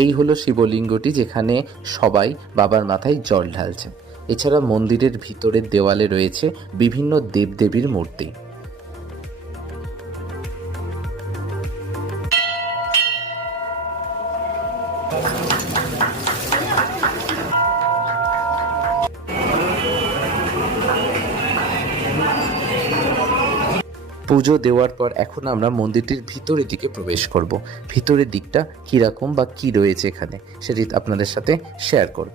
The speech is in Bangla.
এই হলো শিবলিঙ্গটি, যেখানে সবাই বাবার মাথায় জল ঢালছে। এছাড়া মন্দিরের ভিতরের দেওয়ালে রয়েছে বিভিন্ন দেবদেবীর মূর্তি। পুজো দেওয়ার পর এখন আমরা মন্দিরটির ভিতরের দিকে প্রবেশ করব। ভিতরের দিকটা কীরকম বা কী রয়েছে এখানে সেটি আপনাদের সাথে শেয়ার করব।